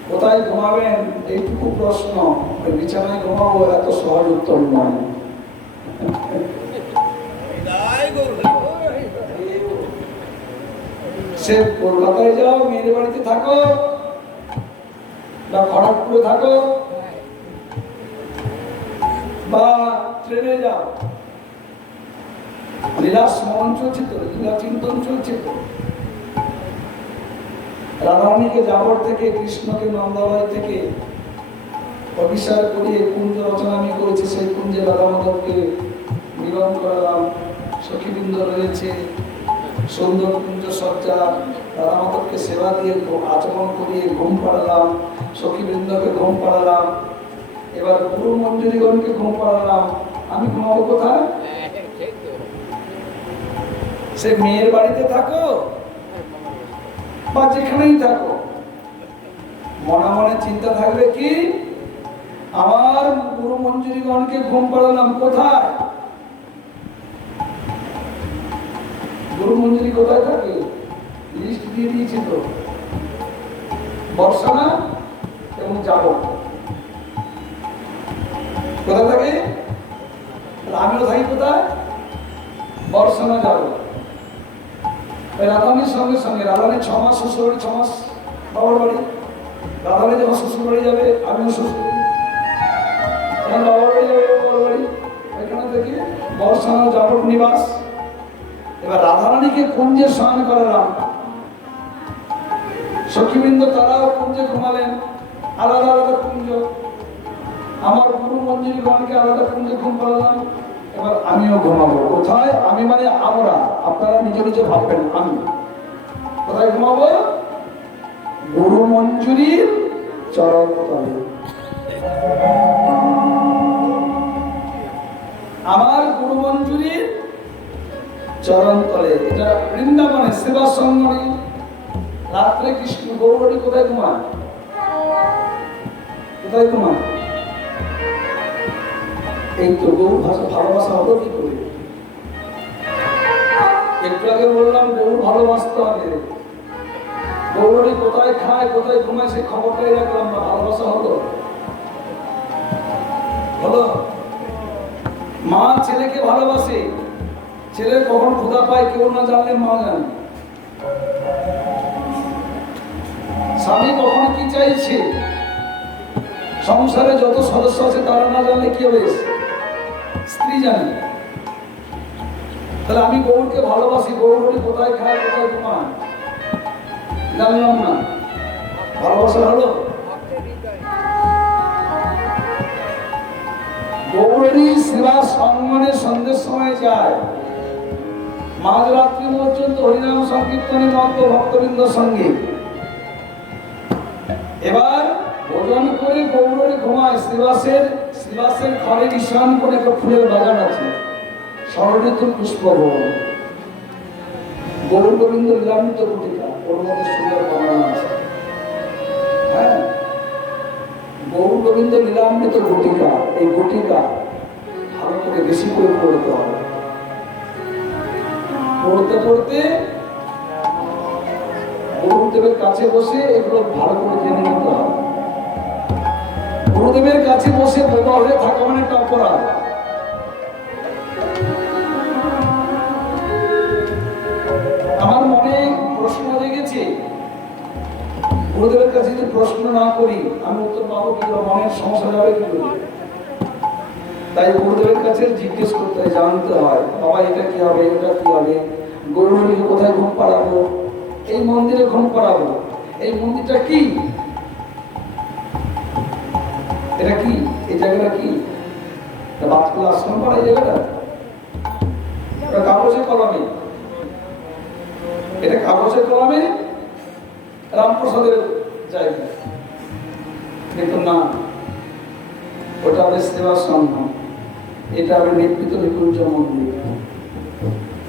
কোথায় ঘুমাবেন এইটুকু প্রশ্ন, বিছানায় ঘুমাবো এত সহজ উত্তর নয়। সে কলকাতায় যাও, মেয়ের বাড়িতে থাকো, বা খড়গপুরে থাকো, বা ট্রেনে যাও, লীলা স্মরণ চলছে তো, লীলা চিন্তন চলছে তো। রাধারানীকে যাবর থেকে, কৃষ্ণকে নন্দালয় থেকে অভিসার করিয়ে কুঞ্জ রচনা আমি করেছি, সেই কুঞ্জে রাধা মাধবকে মিলন করালাম। সখীবৃন্দ রয়েছে, সুন্দর কুঞ্জ সজ্জা, রাধা মাধবকে সেবা দিয়ে আচরণ করিয়ে ঘুম পাড়ালাম, সখীবৃন্দকে ঘুম পাড়ালাম। এবার গুরু মঞ্জুরিগণকে ঘুম পাড়ালাম। আমি ঘুমাবো কোথায়? সে মেয়ের বাড়িতে থাকো বা যেখানেই থাকো, মনে মনে চিন্তা থাকবে কি, আমার গুরু মঞ্জুরিগণকে ঘুম পাড়ালাম কোথায়? গুরু মঞ্জুরি কোথায় থাকে? লিস্ট দিয়ে দিয়েছি তো, বর্ষানা এবং যাব কোথায় থাকে? আমিও থাকি কোথায়? বর্ষানা যাব। রাধারানীর সঙ্গে সঙ্গে, রাধারানীর 6 মাস শ্বশুর বাড়ি, 6 মাস বাবার বাড়ি। রাধারানী যখন শ্বশুর বাড়ি যাবে, আমিও শ্বশুর বাড়ি, বাবার বাড়ি যাবে, বাবার বাড়ি, এখানে থেকে বর্ষানা যাবট নিবাস। এবার রাধারানীকে কুঞ্জে স্নান করালাম, সখীবৃন্দ তারাও কুঞ্জে ঘুমালেন, আলাদা আলাদা কুঞ্জ। আমার গুরু মঞ্জুরিগণকে আলাদা কুঞ্জে ঘুম পাড়ালাম। এবার আমিও ঘুমাবো কোথায়? আমি মানে আমরা, আপনারা নিজে নিজে ভাববেন। আমি কোথায় ঘুমাবো? গুরু মঞ্জুরির চরণ তলে। আমার গুরু মঞ্জুরির চরণ তলে। এটা বৃন্দাবনে সেবা সঙ্গনে রাত্রে কৃষ্ণ গৌরী কোথায় ঘুমায়? কোথায় ঘুমায়? এই তো গৌর ভালোবাসা হলো কি করে? একটু আগে বললাম গৌর ভালোবাসতে হবে। গৌরী কোথায় খায়, কোথায় ঘুমায়, সেই খবরটাই রাখলাম না। ভালোবাসা হলো? হলো? মা ছেলেকে ভালোবাসে, ছেলে কখন ক্ষুধা পায় কেউ না জানলে মা জানে। স্বামী কখন কি চাইছে, সংসারে যত সদস্য আছে তারা না জানলে কি হবে? স্ত্রী জানে। তাহলে আমি গৌরকে ভালোবাসি, গৌরী কোথায় খায়, কোথায় ঘুমায় জানলাম না। ভালোবাসা হলো? গৌরী সেবা সম্মানে সন্ধ্যের সময় যায়, মাঝরাত্রি পর্যন্ত হরিনাম সংকীর্তনে মগ্ন ভক্তবৃন্দের সঙ্গে। এবার ভোজন করে গৌরী ঘুমায়। শ্রীবাসের ঘরে বিশ্রাম করে একটা ফুলের বাগান আছে, ষড়ঋতুর পুষ্পবন। গৌর গোবিন্দ লীলামৃত গুটিকা, ওর মধ্যে সুন্দর বর্ণনা আছে। হ্যাঁ, গৌর গোবিন্দ লীলামৃত গুটিকা, এই গুটিকা ভালো করে বেশি করে পড়তে হবে। পড়তে পড়তে গুরুদেবের কাছে বসে এগুলো ভালো করে জেনে নিতে হবে। গুরুদেবের কাছে বসে বোবা হয়ে থাকা মানে একটা অপরাধ। আমার মনে প্রশ্ন জেগেছে, গুরুদেবের কাছে যদি প্রশ্ন না করি আমি উত্তর পাবো কি? মনের সমস্যা যাবে কি করে? তাই গুরুদেবের কাছে জিজ্ঞেস করতে হয়, জানতে হয়, বাবা এটা কি হবে, এটা কি হবে, গৌরীকে কোথায় ঘুম পাড়াবো, এই মন্দিরে ঘুম পাড়াবো, এই মন্দিরটা কি, এটা কি, এই জায়গাটা কি, বাতকুলা আশ্রম পাড়া, এই জায়গাটা কাগজে কলমে, এটা কাগজে কলমে রামপ্রসাদের জায়গা। দেখুন না, ওটা হবে সেবা সংঘ, এটা হবে নির্মিত নিকুঞ্জ মন্দির।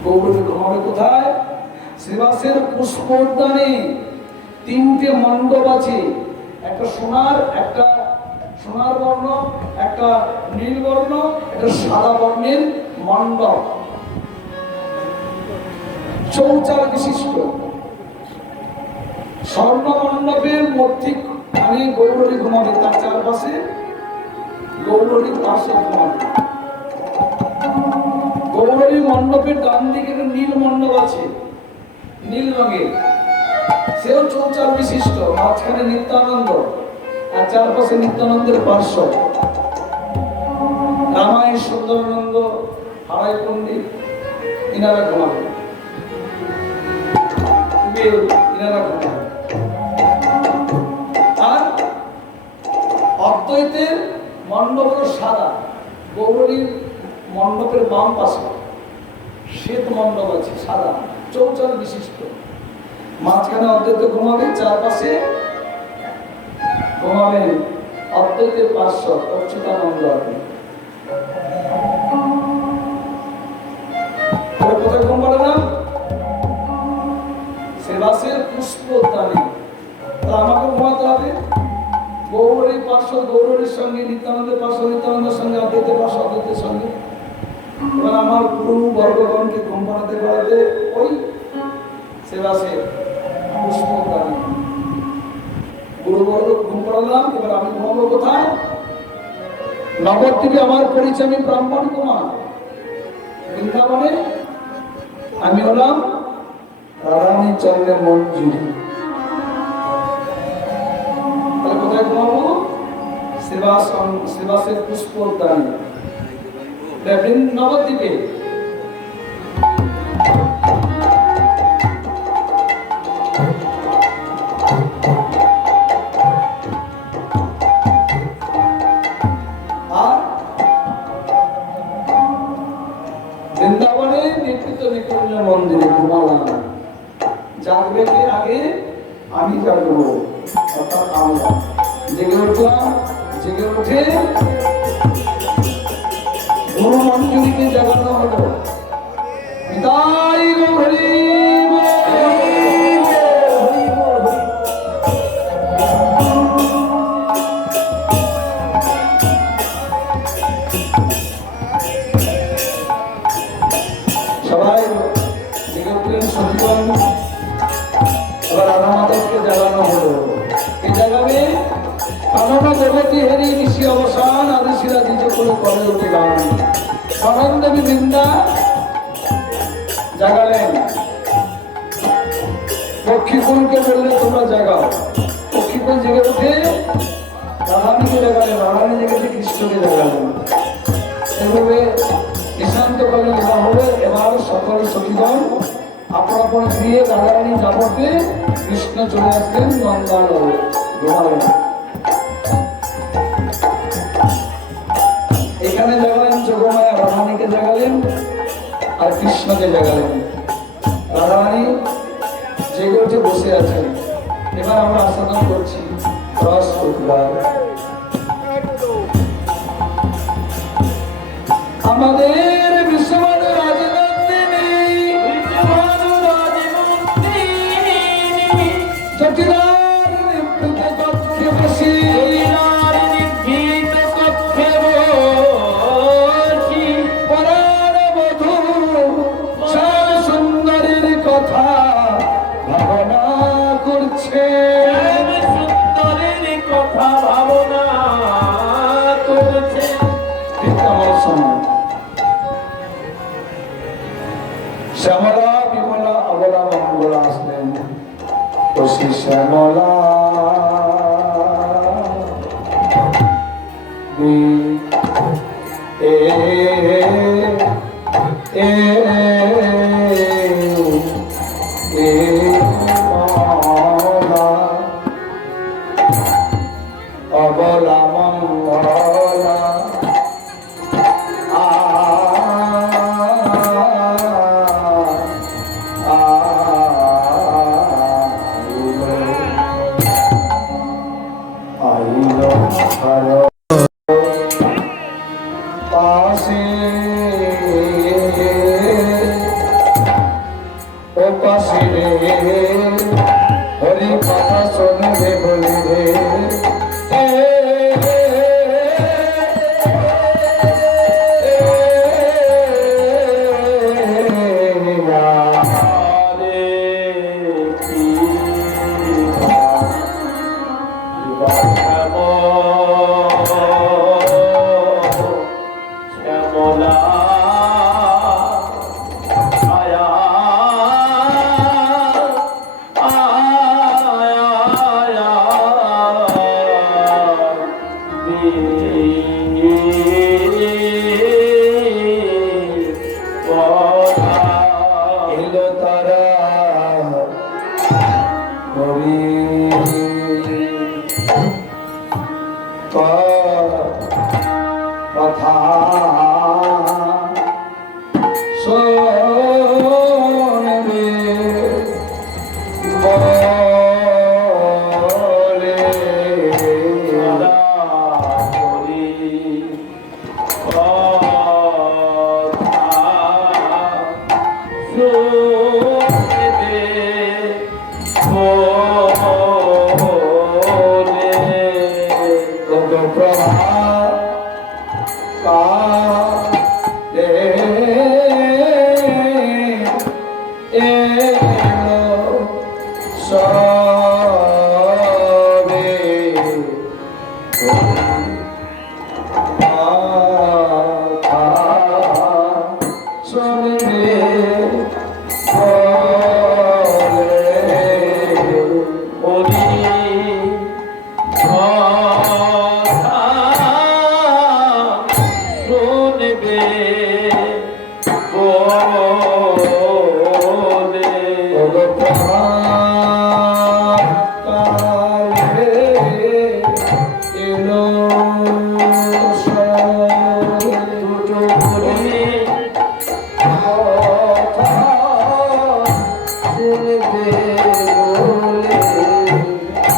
গৌরী ঘুমাবে কোথায়? শ্রীবাসের পুষ্পোদ্যানে 3টে মণ্ডপ আছে, একটা সোনার বর্ণ, একটা নীল বর্ণ, একটা সাদা বর্ণের মণ্ডপ, চৌচার বিশিষ্ট। স্বর্ণ মণ্ডপের মধ্যখানে গৌরী ঘুমাবে, তার চারপাশে গৌরীর পাশে ঘুমাবে। গৌরী মণ্ডপের ডান দিকে নীল মণ্ডপ আছে, নীল রঙের, সেও চৌচার বিশিষ্ট, মাঝখানে নিত্যানন্দ আর চারপাশে নিত্যানন্দের পার্শ্ব। রামাই সুন্দরানন্দ হারাই পণ্ডিত ইনারা ঘুমাবে, ইনারা ঘুমাবে। আর অদ্বৈতের মণ্ডপ হলো সাদা, গৌরীর মণ্ডপের বাম পাশে শ্বেত মণ্ডপ আছে সাদা, চৌচাল বিশিষ্ট। মাঝখানে অদ্বৈত ঘুমাবে, চারপাশে ঘুমাবেন অদ্বৈতের পার্শ্বদ অচ্যুতানন্দ। কোথায় ঘুম পাড়ে না? সেবাসের পুষ্পদানে। তাহলে আমাকে ঘুমাতে হবে গৌরীর পার্শ্বদ গৌরীর সঙ্গে, নিত্যানন্দের পার্শ্বদ নিত্যানন্দের সঙ্গে, অদ্বৈতের পার্শ্বদ অদ্বৈতের সঙ্গে। এবার আমার গুরু বর্গগণকে ঘুম পাড়াতে পাড়াতে ওই সেবাসের পুষ্পদানে গুরুবর্গ ঘুম পড়ালাম। এবার আমি ঘুমাবো কোথায়? নবদ্বীপে আমার পরিচয়, আমি ব্রাহ্মণ কুমার। বৃন্দাবনে আমি হলাম রাধারানী চন্দ্রের মঞ্জুরি। তাহলে কোথায় ঘুমাবো? সেবাসের পুষ্পদানে নবদ্বীপে। বৃন্দাবনে নির্মিত নিকুঞ্জ মন্দিরে ঘুমালাম। জাগবে কে আগে? আমি জাগবো, অর্থাৎ আমরা জেগে উঠলাম। জেগে উঠে গুরু মঞ্জুরিকে জাগানো হলো। বিদায় হরি সবাই জেগে উঠলেন। সত্যম এবার রাধা মাধবকে জাগানো হলো। কে জাগাবে? কানন দেবতী হেরি ঋষি অবসান আদিশিরা দ্বিজ করে করে উঠে গান। কানন দেবী বৃন্দা জাগালেন। পক্ষীকুলকে বললে তোমরা জাগাও। পক্ষীকুল জেগে উঠে রাধানীকে জাগালেন। রাধানী জেগেছে কৃষ্ণকে জাগালেন। এভাবে নিশান্তকালে বিবাহ হলে এবার সকল সখীগণ আপন আপন গৃহে রাধারানী যাবতে কৃষ্ণ চলে আসলেন নন্দালয়ে ঘুমালেন। এখানে জাগালেন যোগমায়া, রাধারানীকে জাগালেন আর কৃষ্ণকে জাগালেন। রাধারানী জেগে উঠে বসে আছেন। এবার আমরা আস্বাদন করছি রস উদ্ধার। আমাদের বিশ্বমানু রাজনন্দিনী জটিলার নিভৃত কক্ষে বসি, পরার বধূ শ্যাম সুন্দরীর কথা ভাবনা করছে। সুন্দরের কথা ভাবনা করছে। ঠিক আমার সময় শ্যামলা বিমলা অবলা মঙ্গলা আসলেন। ওসি শ্যামলা এ এ এ মলা অবলা মঙ্গলা হরি কথা শুনবে বলিবে। কথা শোনবে বলে সদা করি কথা শুনবে বলে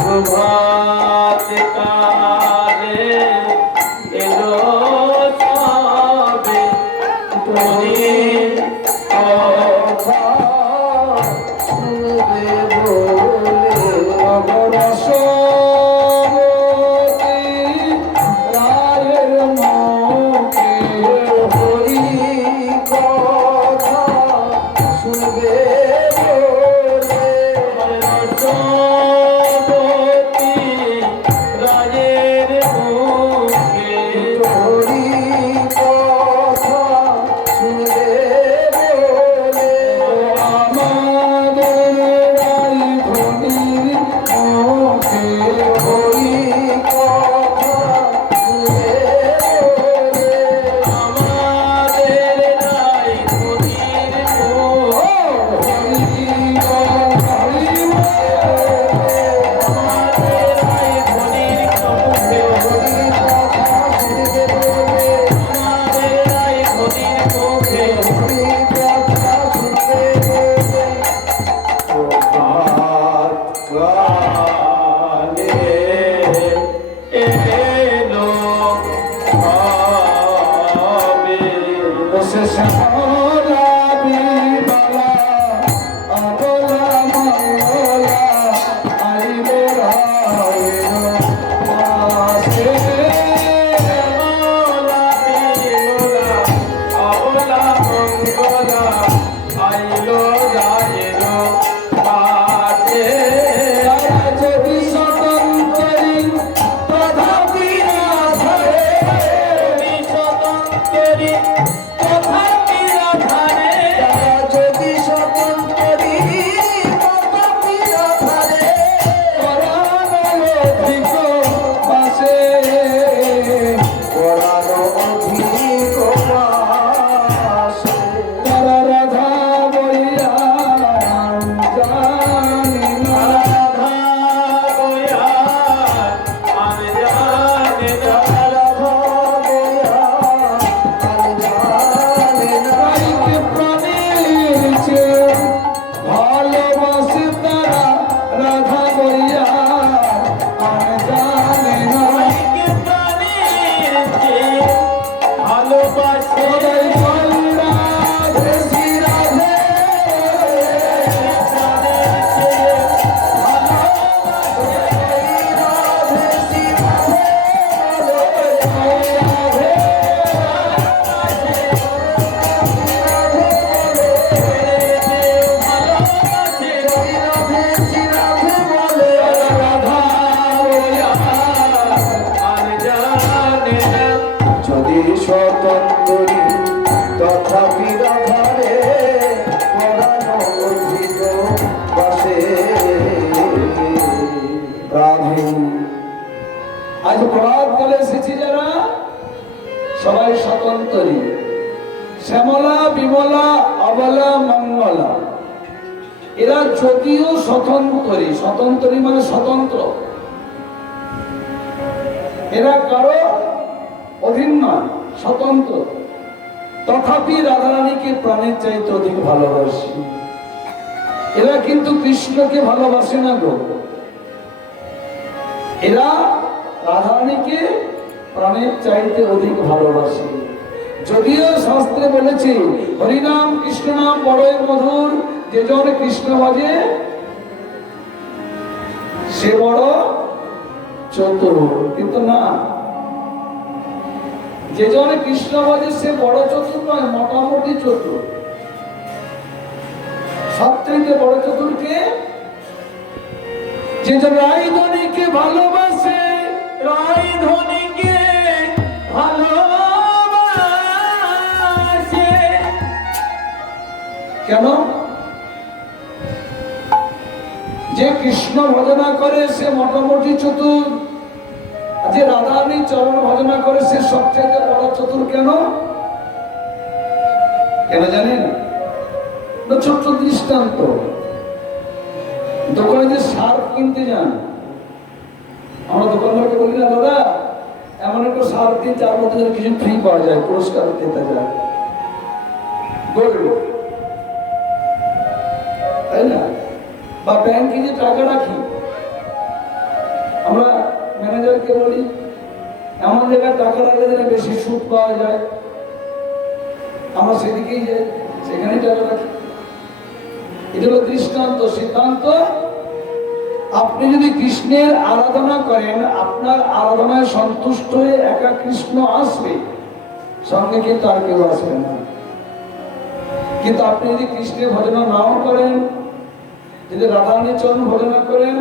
প্রভাত কালে এলো সবে কথা শুনবে বলে আজ প্রভাত কালে এসেছি যারা সবাই স্বতন্ত্রী, শ্যামলা বিমলা অবলা মঙ্গলা, এরা যদিও স্বতন্ত্রী, স্বতন্ত্রী মানে স্বতন্ত্র, এরা কারো অধীন নয়, স্বতন্ত্র, তথাপি রাধারানীকে প্রাণের চাইতে অধিক ভালোবাসে। এরা কিন্তু কৃষ্ণকে ভালোবাসে না গো, এরা রাধারানীকে প্রাণের চাইতে অধিক ভালোবাসে। যদিও শাস্ত্রে বলেছে হরিনাম কৃষ্ণ নাম বড়ই মধুর, যে জন কৃষ্ণ ভজে সে বড় চতুর, কিন্তু না, যে জন কৃষ্ণ ভজে সে বড় চতুর নয়, মোটামুটি চতুর। সবথেকে বড় চতুরকে যে রায়ধনীকে ভালোবাসে, রায়ধনীকে ভালোবাসে। কেন? যে কৃষ্ণ ভজনা করে সে মোটামুটি চতুর, যে রাধারানীর চরণ ভজনা করে সে সবচেয়ে বড় চতুর। কেন? কেন জানেন? ছোট্ট দৃষ্টান্ত, দোকানে যে সার কিনতে যান, আমরা দোকানদারকে বলি না দাদা এমন একটা সার দিন যার মধ্যে কিছু ফ্রি পাওয়া যায়, পুরস্কার দিতে যায়, বলবো তাই না? বা ব্যাংকে যে টাকা রাখি, আমরা ম্যানেজারকে বলি এমন জায়গায় টাকা রাখলে যেন বেশি সুদ পাওয়া যায়, আমরা সেদিকেই যাই, সেখানেই টাকা রাখি। এটা হলো দৃষ্টান্ত, সিদ্ধান্ত। আপনি যদি কৃষ্ণের আরাধনা করেন, আপনার আরাধনায় সন্তুষ্ট হয়ে একা কৃষ্ণ আসবে, সঙ্গে কিন্তু আর কেউ আসবে না। কিন্তু আপনি যদি কৃষ্ণের ভজনা নাও করেন, যদি রাধারানীর চরণ ভজনা করেন,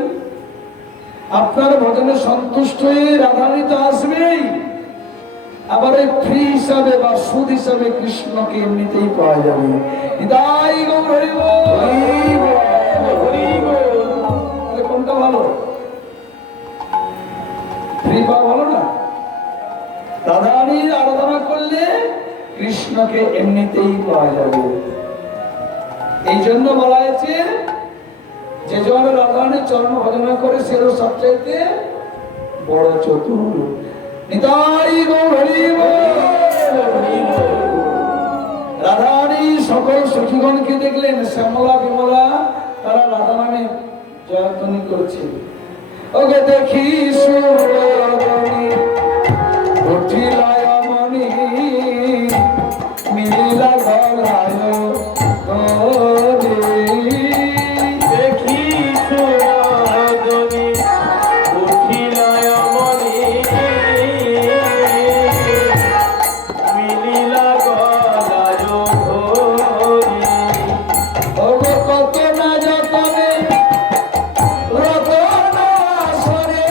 আপনার ভজনে সন্তুষ্ট হয়ে রাধারানী তো আসবেই, আবার এই ফ্রি হিসাবে বা সুদ হিসাবে কৃষ্ণকে এমনিতেই পাওয়া যাবে। হৃদয় গৌর হরি বল, হরি বল। কোনটা ভালো? ফ্রি পাওয়া ভালো না? রাধারানীর আরাধনা করলে কৃষ্ণকে এমনিতেই পাওয়া যাবে। এই জন্য বলা হয়েছে যে জন রাধারানীর চরণ ভজনা করে সেও সবচাইতে বড় চতুর। নিতাই গৌর হরি বল। রাধারানী সকল সখীগণকে দেখলেন শ্যামলা বিমলা, তারা রাধা নামে জয়ধ্বনি করছে। ওকে দেখি সুরধনী উঠিলায় মনি, মিলিলা গলায় তোরে। দেখি সুরধনী উঠিলায় মনি, মিলিলা গলায় ধরি। ওগো কত না যতনে রতন আসরে,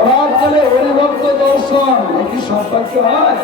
প্রভাবকালে হরিভক্ত দর্শন একই সম্পর্ক হয়